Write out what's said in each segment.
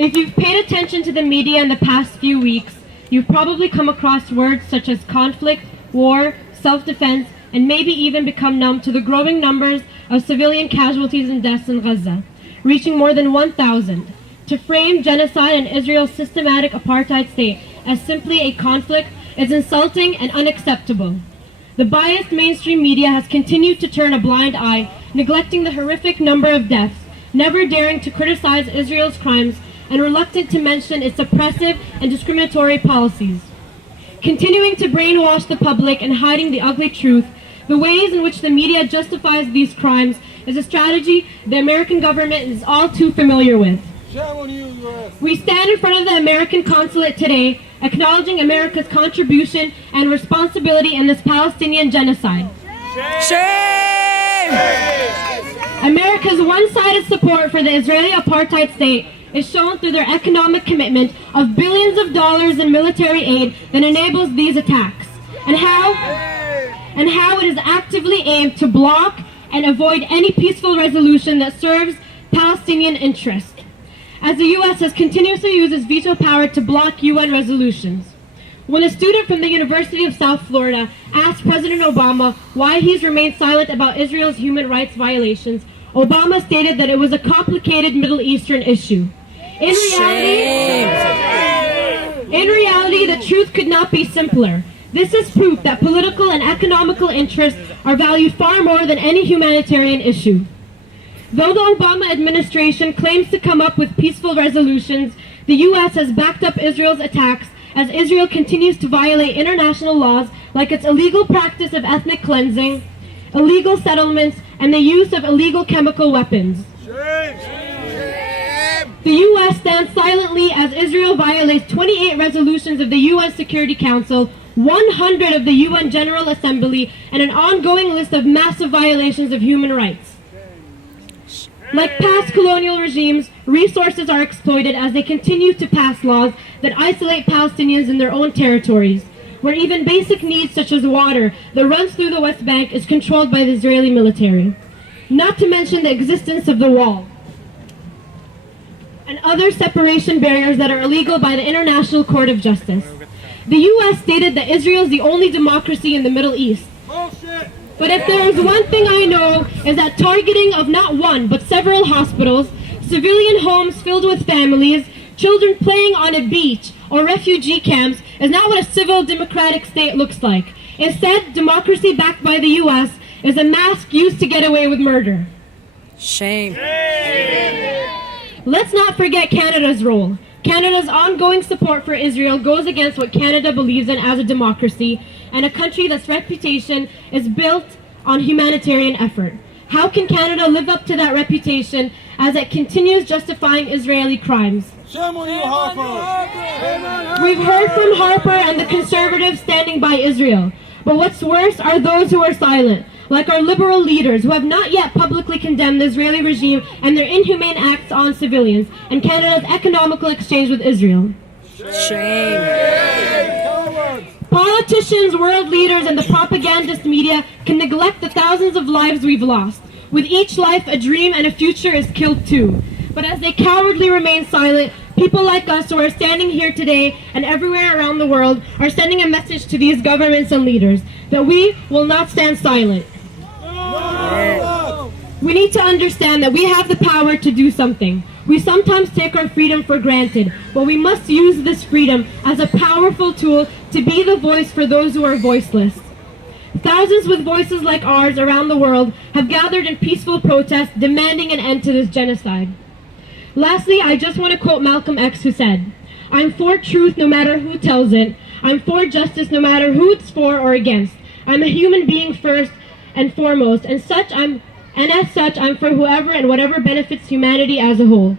If you've paid attention to the media in the past few weeks, you've probably come across words such as conflict, war, self-defense, and maybe even become numb to the growing numbers of civilian casualties and deaths in Gaza, reaching more than 1,000. To frame genocide and Israel's systematic apartheid state as simply a conflict is insulting and unacceptable. The biased mainstream media has continued to turn a blind eye, neglecting the horrific number of deaths, never daring to criticize Israel's crimes, and reluctant to mention its oppressive and discriminatory policies. Continuing to brainwash the public and hiding the ugly truth, the ways in which the media justifies these crimes is a strategy the American government is all too familiar with. We stand in front of the American consulate today, acknowledging America's contribution and responsibility in this Palestinian genocide. Shame! America's one-sided support for the Israeli apartheid state is shown through their economic commitment of billions of dollars in military aid that enables these attacks, and how it is actively aimed to block and avoid any peaceful resolution that serves Palestinian interests, as the U.S. has continuously used its veto power to block UN resolutions. When a student from the University of South Florida asked President Obama why he's remained silent about Israel's human rights violations, Obama stated that it was a complicated Middle Eastern issue. In reality, the truth could not be simpler. This is proof that political and economical interests are valued far more than any humanitarian issue. Though the Obama administration claims to come up with peaceful resolutions, the U.S. has backed up Israel's attacks as Israel continues to violate international laws like its illegal practice of ethnic cleansing, illegal settlements, and the use of illegal chemical weapons. The U.S. stands silently as Israel violates 28 resolutions of the UN Security Council, 100 of the UN General Assembly, and an ongoing list of massive violations of human rights. Like past colonial regimes, resources are exploited as they continue to pass laws that isolate Palestinians in their own territories, where even basic needs such as water that runs through the West Bank is controlled by the Israeli military. Not to mention the existence of the wall and other separation barriers that are illegal by the International Court of Justice. The U.S. stated that Israel is the only democracy in the Middle East. But if there is one thing I know, is that targeting of not one, but several hospitals, civilian homes filled with families, children playing on a beach, or refugee camps is not what a civil democratic state looks like. Instead, democracy backed by the U.S. is a mask used to get away with murder. Shame. Let's not forget Canada's role. Canada's ongoing support for Israel goes against what Canada believes in as a democracy and a country that's reputation is built on humanitarian effort. How can Canada live up to that reputation as it continues justifying Israeli crimes? Shame on you, Harper! We've heard from Harper and the conservatives standing by Israel. But what's worse are those who are silent, like our liberal leaders who have not yet publicly condemned the Israeli regime and their inhumane acts on civilians and Canada's economical exchange with Israel. Shame. Politicians, world leaders, and the propagandist media can neglect the thousands of lives we've lost. With each life, a dream and a future is killed too. But as they cowardly remain silent, people like us who are standing here today and everywhere around the world are sending a message to these governments and leaders that we will not stand silent. We need to understand that we have the power to do something. We sometimes take our freedom for granted, but we must use this freedom as a powerful tool to be the voice for those who are voiceless. Thousands with voices like ours around the world have gathered in peaceful protest demanding an end to this genocide. Lastly, I just want to quote Malcolm X, who said, "I'm for truth no matter who tells it. I'm for justice no matter who it's for or against. I'm a human being first and foremost, and as such, I'm for whoever and whatever benefits humanity as a whole."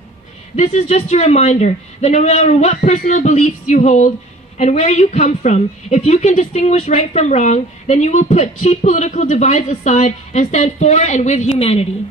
This is just a reminder that no matter what personal beliefs you hold and where you come from, if you can distinguish right from wrong, then you will put cheap political divides aside and stand for and with humanity.